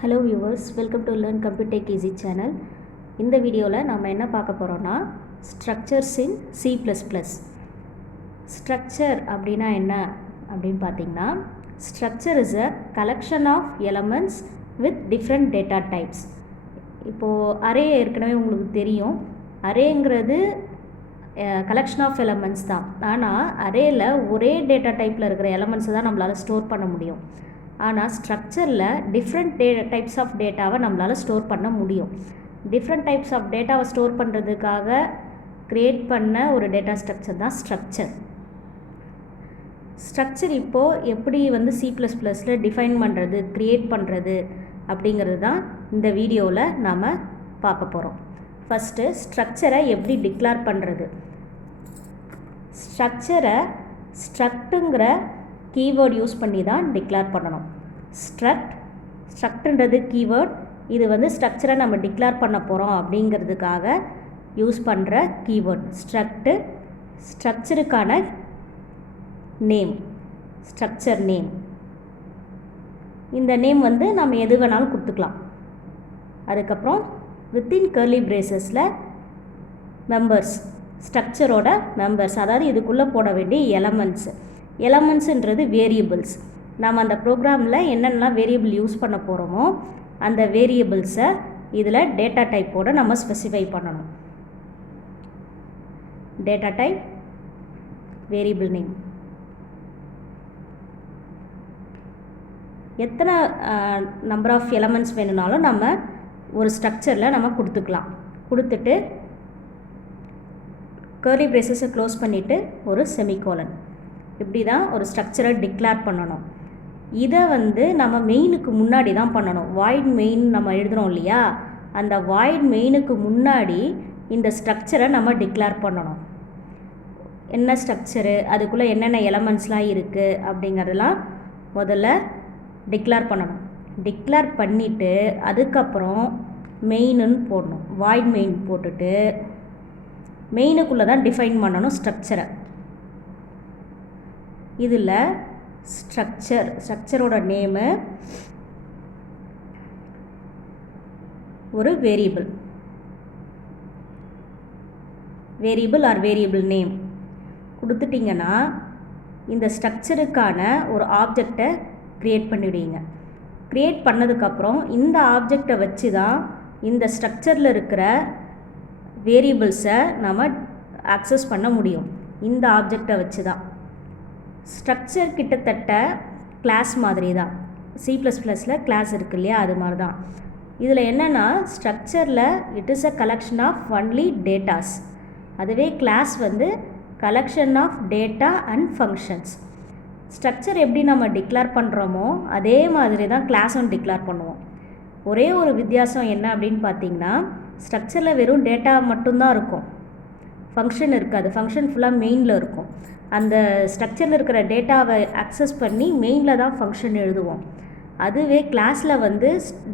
Hello viewers, welcome to learn computer tech easy channel. இந்த வீடியோவில் நம்ம என்ன பார்க்க போகிறோன்னா ஸ்ட்ரக்சர்ஸ் இன் C++. ஸ்ட்ரக்சர் அப்படின்னா என்ன அப்படின்னு பார்த்தீங்கன்னா, structure is a collection of elements with different data types. இப்போது அரே ஏற்கனவே உங்களுக்கு தெரியும். அரேங்கிறது கலெக்ஷன் ஆஃப் எலமெண்ட்ஸ் தான். ஆனால் அரேயில் ஒரே டேட்டா டைப்பில் இருக்கிற எலமெண்ட்ஸை தான் நம்மளால் ஸ்டோர் பண்ண முடியும். ஆனால் ஸ்ட்ரக்சரில் டிஃப்ரெண்ட் டைப்ஸ் ஆஃப் டேட்டாவை நம்மளால் ஸ்டோர் பண்ண முடியும். டிஃப்ரெண்ட் டைப்ஸ் ஆஃப் டேட்டாவை ஸ்டோர் பண்ணுறதுக்காக க்ரியேட் பண்ண ஒரு டேட்டா ஸ்ட்ரக்சர் தான் ஸ்ட்ரக்சர். ஸ்ட்ரக்சர் இப்போது எப்படி C++ல் டிஃபைன் பண்ணுறது, க்ரியேட் பண்ணுறது அப்படிங்கிறது தான் இந்த வீடியோவில் நாம் பார்க்க போகிறோம். ஃபஸ்ட்டு ஸ்ட்ரக்சரை எப்படி டிக்ளேர் பண்ணுறது. ஸ்ட்ரக்சரை ஸ்ட்ரக்ட்டுங்கிற கீவேர்ட் யூஸ் பண்ணி தான் டிக்ளேர் பண்ணணும். ஸ்ட்ரக்ட்ன்றது கீவேர்ட். இது ஸ்ட்ரக்சரை நம்ம டிக்ளேர் பண்ண போகிறோம் அப்படிங்கிறதுக்காக யூஸ் பண்ணுற கீவேர்ட். ஸ்ட்ரக்சருக்கான நேம், ஸ்ட்ரக்சர் நேம். இந்த நேம் நம்ம எது வேணாலும் கொடுத்துக்கலாம். அதுக்கப்புறம் வித்தின் கர்லி பிரேசஸில் மெம்பர்ஸ், ஸ்ட்ரக்சரோட மெம்பர்ஸ், அதாவது இதுக்குள்ளே போட வேண்டிய எலமெண்ட்ஸுன்றது வேரியபிள்ஸ். நம்ம அந்த ப்ரோக்ராமில் என்னென்னலாம் வேரியபிள் யூஸ் பண்ண போகிறோமோ அந்த வேரியபிள்ஸை இதில் டேட்டா டைப்போடு நம்ம ஸ்பெசிஃபை பண்ணணும். Data type, variable name. எத்தனை நம்பர் ஆஃப் எலமெண்ட்ஸ் வேணும்னாலும் நம்ம ஒரு ஸ்ட்ரக்சரில் நம்ம கொடுத்துக்கலாம். கொடுத்துட்டு கர்லி பிரேசஸை க்ளோஸ் பண்ணிவிட்டு ஒரு செமிகோலன். இப்படி தான் ஒரு ஸ்ட்ரக்சரை டிக்ளேர் பண்ணணும். இதை நம்ம மெயினுக்கு முன்னாடி தான் பண்ணணும். வாய்ட் மெயின் நம்ம எழுதுகிறோம் இல்லையா, அந்த வாய்ட் மெயினுக்கு முன்னாடி இந்த ஸ்ட்ரக்சரை நம்ம டிக்ளேர் பண்ணணும். என்ன ஸ்ட்ரக்சரு, அதுக்குள்ளே என்னென்ன எலமெண்ட்ஸ்லாம் இருக்குது அப்படிங்கிறதெல்லாம் முதல்ல டிக்ளேர் பண்ணணும். டிக்ளேர் பண்ணிவிட்டு அதுக்கப்புறம் மெயினுன்னு போடணும். வாய்ட் மெயின் போட்டுட்டு மெயினுக்குள்ளே தான் டிஃபைன் பண்ணணும் ஸ்ட்ரக்சரை. இதில் ஸ்ட்ரக்சரோட நேமு, ஒரு வேரியபிள் ஆர் வேரியபிள் நேம் கொடுத்துட்டிங்கன்னா இந்த ஸ்ட்ரக்சருக்கான ஒரு ஆப்ஜெக்டை க்ரியேட் பண்ணிவிடுவீங்க. க்ரியேட் பண்ணதுக்கப்புறம் இந்த ஆப்ஜெக்டை வச்சு தான் இந்த ஸ்ட்ரக்சரில் இருக்கிற வேரியபிள்ஸை நம்ம ஆக்சஸ் பண்ண முடியும். இந்த ஆப்ஜெக்டை வச்சு தான். ஸ்ட்ரக்சர் கிட்டத்தட்ட கிளாஸ் மாதிரி தான். C++ல் கிளாஸ் இருக்கு இல்லையா, அது மாதிரி தான். இதில் என்னென்னா ஸ்ட்ரக்சரில் it is a collection of only datas. அதுவே class collection of data and functions. Structure எப்படி நம்ம டிக்ளேர் பண்ணுறோமோ அதே மாதிரி தான் கிளாஸும் டிக்ளேர் பண்ணுவோம். ஒரே ஒரு வித்தியாசம் என்ன அப்படின்னு பார்த்தீங்கன்னா, ஸ்ட்ரக்சரில் வெறும் டேட்டா மட்டும்தான் இருக்கும், ஃபங்க்ஷன் இருக்காது. ஃபங்க்ஷன் ஃபுல்லாக மெயினில் இருக்கும். அந்த ஸ்ட்ரக்சரில் இருக்கிற டேட்டாவை அக்சஸ் பண்ணி மெயினில் தான் ஃபங்க்ஷன் எழுதுவோம். அதுவே கிளாஸில்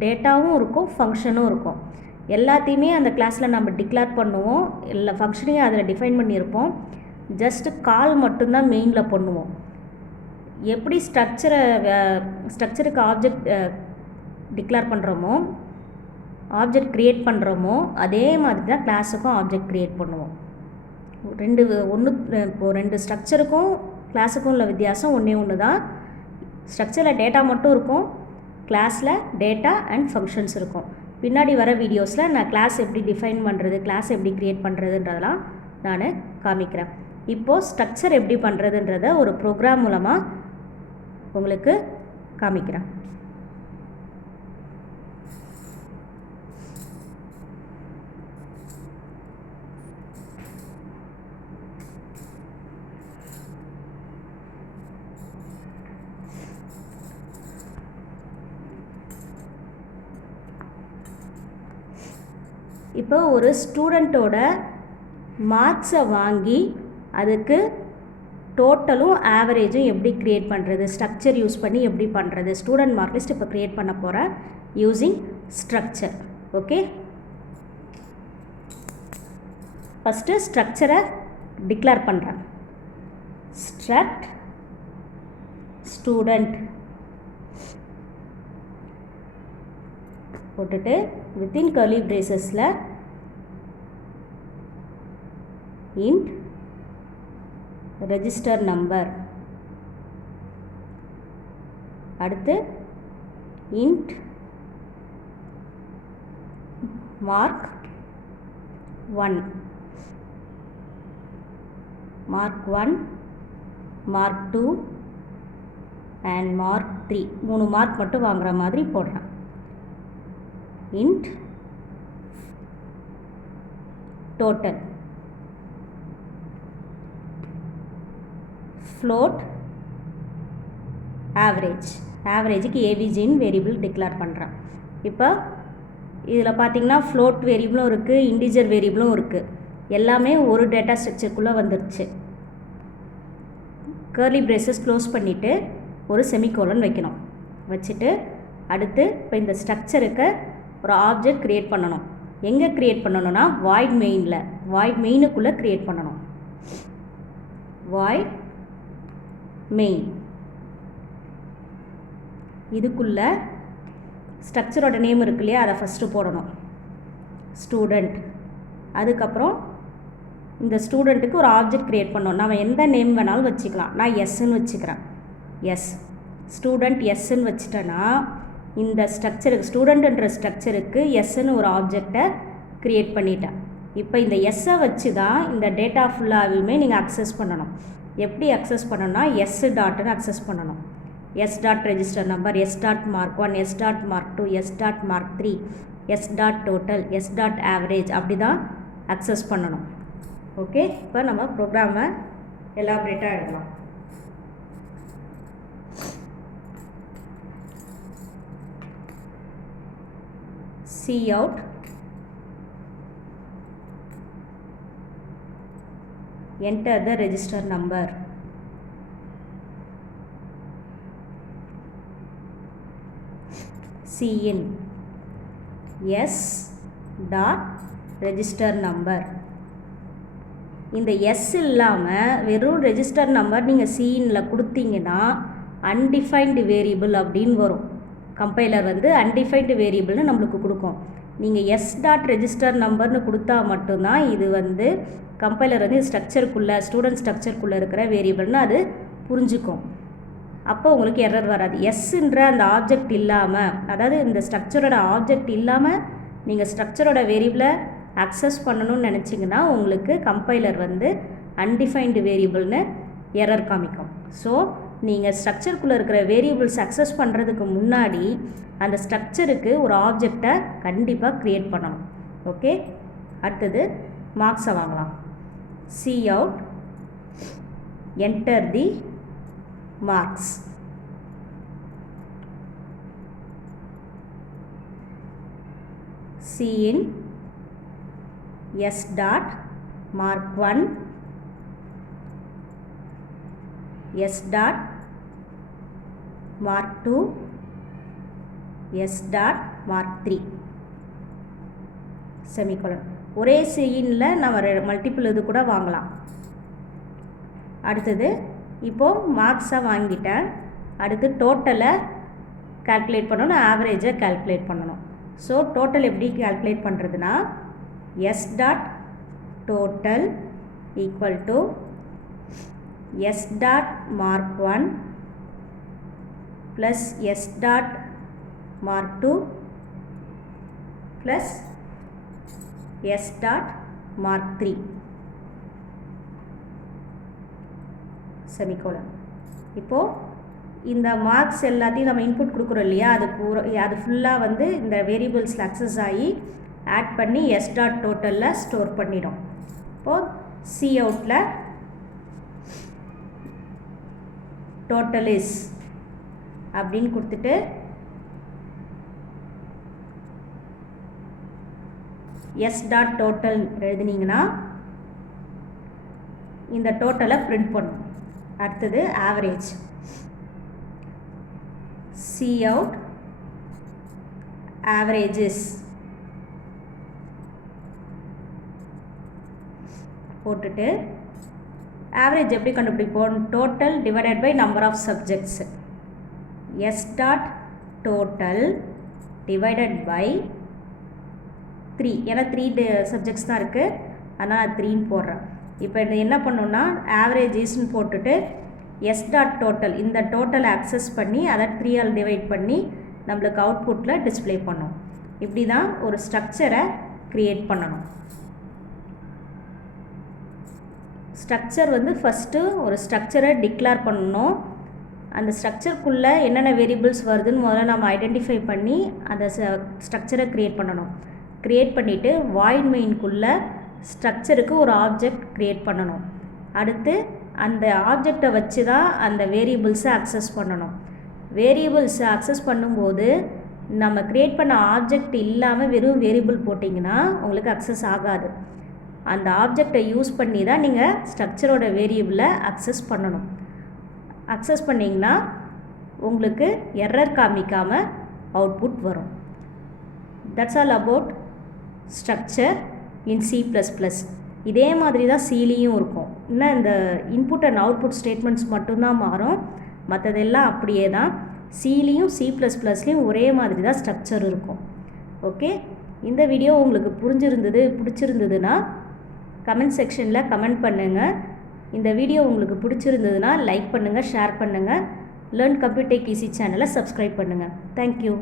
டேட்டாவும் இருக்கும், ஃபங்க்ஷனும் இருக்கும். எல்லாத்தையுமே அந்த கிளாஸில் நம்ம டிக்ளேர் பண்ணுவோம். எல்லா ஃபங்க்ஷனையும் அதில் டிஃபைன் பண்ணியிருப்போம். கால் மட்டும்தான் மெயினில் பண்ணுவோம். எப்படி ஸ்ட்ரக்சருக்கு ஆப்ஜெக்ட் டிக்ளேர் பண்ணுறோமோ, ஆப்ஜெக்ட் க்ரியேட் பண்ணுறோமோ அதே மாதிரி தான் கிளாஸுக்கும் ஆப்ஜெக்ட் க்ரியேட் பண்ணுவோம். ரெண்டு ஸ்ட்ரக்சருக்கும் கிளாஸுக்கும் உள்ள வித்தியாசம் ஒன்று தான். ஸ்ட்ரக்சரில் டேட்டா மட்டும் இருக்கும், கிளாஸில் டேட்டா அண்ட் ஃபங்க்ஷன்ஸ் இருக்கும். பின்னாடி வர வீடியோஸில் நான் கிளாஸ் எப்படி டிஃபைன் பண்ணுறது, கிளாஸ் எப்படி க்ரியேட் பண்ணுறதுன்றதெல்லாம் நான் காமிக்கிறேன். இப்போது ஸ்ட்ரக்சர் எப்படி பண்ணுறதுன்றத ஒரு ப்ரோக்ராம் மூலமாக உங்களுக்கு காமிக்கிறேன். இப்போ ஒரு ஸ்டூடெண்ட்டோட மார்க்ஸை வாங்கி அதுக்கு டோட்டலும் ஆவரேஜும் எப்படி க்ரியேட் பண்ணுறது, ஸ்ட்ரக்சர் யூஸ் பண்ணி எப்படி பண்ணுறது. ஸ்டூடெண்ட் மார்க் லிஸ்ட் இப்போ க்ரியேட் பண்ண போகிறேன் யூஸிங் ஸ்ட்ரக்சர். ஓகே, ஃபஸ்ட்டு ஸ்ட்ரக்சரை டிக்ளேர் பண்ணுறேன். ஸ்ட்ரக்ட் ஸ்டூடெண்ட் போட்டுட்டு வித்தின் கர்லி பிரேசஸில் int ரெஜிஸ்டர் நம்பர், அடுத்து int mark 1, mark 1, mark 2 and mark 3, 3 mark மட்டும் வாங்குற மாதிரி போடுறேன். int total, float average, ஆவரேஜுக்கு ஏவிஜின்னு வேரியபிள் டிக்ளேர் பண்ணுறேன். இப்போ இதில் பார்த்தீங்கன்னா ஃப்ளோட் வேரியபிளும் இருக்குது, இன்டிஜர் வேரியபிளும் இருக்குது. எல்லாமே ஒரு டேட்டா ஸ்ட்ரக்சருக்குள்ளே வந்துருச்சு. கர்லி பிரேசஸ் க்ளோஸ் பண்ணிவிட்டு ஒரு செமிகோலன் வைக்கணும். வச்சுட்டு அடுத்து இப்போ இந்த ஸ்ட்ரக்சருக்கு ஒரு ஆப்ஜெக்ட் க்ரியேட் பண்ணணும். எங்கே க்ரியேட் பண்ணணும்னா வாய்ட் மெயினில், வாய்ட் மெயினுக்குள்ளே க்ரியேட் பண்ணணும். வாய்ட் மெயின், இதுக்குள்ளே ஸ்ட்ரக்சரோட நேம் இருக்கு இல்லையா, அதை ஃபஸ்ட்டு போடணும். ஸ்டூடெண்ட், அதுக்கப்புறம் இந்த ஸ்டூடெண்ட்டுக்கு ஒரு ஆப்ஜெக்ட் க்ரியேட் பண்ணணும். நம்ம எந்த நேம் வேணாலும் வச்சுக்கலாம். நான் எஸ்ன்னு வச்சுக்கிறேன். எஸ், ஸ்டூடெண்ட் எஸ்ன்னு வச்சுட்டேன்னா இந்த ஸ்ட்ரக்சருக்கு, ஸ்டூடெண்ட்ன்ற ஸ்ட்ரக்சருக்கு எஸ்ன்னு ஒரு ஆப்ஜெக்டை க்ரியேட் பண்ணிட்டேன். இப்போ இந்த எஸ்ஸை வச்சு தான் இந்த டேட்டா ஃபுல்லாகவுமே நீங்கள் அக்சஸ் பண்ணணும். எப்படி அக்சஸ் பண்ணணும்னா எஸ் டாட்னு அக்சஸ் பண்ணணும். S dot register number, S dot mark 1, S dot mark 2, S dot mark 3, S dot total, S dot average, அப்படி தான் அக்சஸ் பண்ணணும். ஓகே, இப்போ நம்ம ப்ரோக்ராமை எலாபரேட்டாக எழுதலாம். cout enter the register number, cin s dot register number. இந்த S இல்லாமல் வெறும் ரெஜிஸ்டர் நம்பர் நீங்கள் சிஇனில் கொடுத்தீங்கன்னா அன்டிஃபைன்டு வேரியபிள் அப்படின்னு வரும். கம்பைலர் வந்து அன்டிஃபைன்டு வேரியபிள்னு நம்மளுக்கு கொடுக்கும். நீங்கள் எஸ் டாட் ரெஜிஸ்டர் நம்பர்னு கொடுத்தா மட்டும்தான் இது வந்து கம்பைலர் வந்து ஸ்ட்ரக்சருக்குள்ளே, ஸ்டூடெண்ட் ஸ்ட்ரக்சருக்குள்ளே இருக்கிற வேரியபிள்னு அது புரிஞ்சுக்கும். அப்போ உங்களுக்கு எரர் வராது. எஸ்ன்ற அந்த ஆப்ஜெக்ட் இல்லாமல், அதாவது இந்த ஸ்ட்ரக்சரோட ஆப்ஜெக்ட் இல்லாமல் நீங்கள் ஸ்ட்ரக்சரோட வேரியபிளை அக்சஸ் பண்ணணும்னு நினச்சிங்கன்னா உங்களுக்கு கம்பைலர் வந்து அன்டிஃபைன்டு வேரியபிள்னு எரர் காமிக்கும். ஸோ நீங்கள் ஸ்ட்ரக்சருக்குள்ளே இருக்கிற வேரியபிள்ஸ் அக்சஸ் பண்ணுறதுக்கு முன்னாடி அந்த ஸ்ட்ரக்சருக்கு ஒரு ஆப்ஜெக்டை கண்டிப்பாக க்ரியேட் பண்ணணும். ஓகே, அடுத்தது மார்க்ஸை வாங்கலாம். cout enter the marks, cin s dot mark 1, s dot mark 2, s dot mark 3 semicolon. ஒரே சிஇனில் நம்ம மல்டிபிள் இது கூட வாங்கலாம். அடுத்தது இப்போது மார்க்ஸை வாங்கிட்டேன். அடுத்து டோட்டலை கால்குலேட் பண்ணணும், ஆவரேஜை கால்குலேட் பண்ணணும். ஸோ டோட்டல் எப்படி கால்குலேட் பண்ணுறதுனா S dot total equal to S dot mark 1 plus S dot mark 2 plus S dot mark 3 semicolon. இப்போது இந்த மார்க்ஸ் எல்லாத்தையும் நம்ம இன்புட் கொடுக்குறோம் இல்லையா, அது ஃபுல்லாக வந்து இந்த வேரியபிள்ஸில் அக்சஸ் ஆகி ஆட் பண்ணி எஸ் டாட் டோட்டலில் ஸ்டோர் பண்ணிடும். இப்போது coutல டோட்டல் இஸ் அப்படின்னு கொடுத்துட்டு எஸ் டாட் டோட்டல் எழுதினீங்கன்னா இந்த டோட்டலை பிரிண்ட் பண்ணும். அடுத்தது ஆவரேஜ், cout averages போட்டுட்டு ஆவரேஜ் எப்படி கண்டுபிடிப்போம், total divided by number of subjects. S dot total divided by 3. ஏன்னா 3 சப்ஜெக்ட்ஸ் தான் இருக்குது, அதனால் நான் 3ன்னு போடுறேன். இப்போ இது என்ன பண்ணணும்னா ஆவரேஜ் இஸ்ன்னு போட்டுட்டு எஸ் டாட் டோட்டல், இந்த டோட்டலை அக்சஸ் பண்ணி அதை 3ஆல் டிவைட் பண்ணி நம்மளுக்கு அவுட்புட்டில் டிஸ்பிளே பண்ணும். இப்படி தான் ஒரு ஸ்ட்ரக்சரை க்ரியேட் பண்ணணும். ஸ்ட்ரக்சர் வந்து ஃபஸ்ட்டு ஒரு ஸ்ட்ரக்சரை டிக்ளேர் பண்ணணும். அந்த ஸ்ட்ரக்சருக்குள்ளே என்னென்ன வேரியபிள்ஸ் வருதுன்னு முதல்ல நம்ம ஐடென்டிஃபை பண்ணி அந்த ஸ்ட்ரக்சரை க்ரியேட் பண்ணணும். க்ரியேட் பண்ணிவிட்டு வாய்ட் மெயின்குள்ளே ஸ்ட்ரக்சருக்கு ஒரு ஆப்ஜெக்ட் க்ரியேட் பண்ணணும். அடுத்து அந்த ஆப்ஜெக்டை வச்சு தான் அந்த வேரியபிள்ஸை அக்சஸ் பண்ணணும். வேரியபிள்ஸை அக்சஸ் பண்ணும்போது நம்ம க்ரியேட் பண்ண ஆப்ஜெக்ட் இல்லாமல் வெறும் வேரியபிள் போட்டிங்கன்னா உங்களுக்கு அக்சஸ் ஆகாது. அந்த ஆப்ஜெக்டை யூஸ் பண்ணி தான் நீங்கள் ஸ்ட்ரக்சரோட வேரியபிளை அக்சஸ் பண்ணணும். அக்சஸ் பண்ணிங்கன்னா உங்களுக்கு எரர் காமிக்காமல் அவுட்புட் வரும். That's all about structure in C++. இதே மாதிரி தான் Cலையும் இருக்கும். இன்னும் இந்த இன்புட் அண்ட் அவுட்புட் ஸ்டேட்மெண்ட்ஸ் மட்டும்தான் மாறும், மற்றதெல்லாம் அப்படியே தான். Cலையும் C++லையும் ஒரே மாதிரி தான் ஸ்ட்ரக்சர் இருக்கும். ஓகே, இந்த வீடியோ உங்களுக்கு பிடிச்சிருந்ததுன்னா கமெண்ட் செக்ஷனில் கமெண்ட் பண்ணுங்கள். இந்த வீடியோ உங்களுக்கு பிடிச்சிருந்ததுன்னா லைக் பண்ணுங்கள், ஷேர் பண்ணுங்கள். லேர்ன் கம்ப்யூட்டர் டெக் ஈஸி சேனலை சப்ஸ்கிரைப் பண்ணுங்கள். தேங்க்யூ.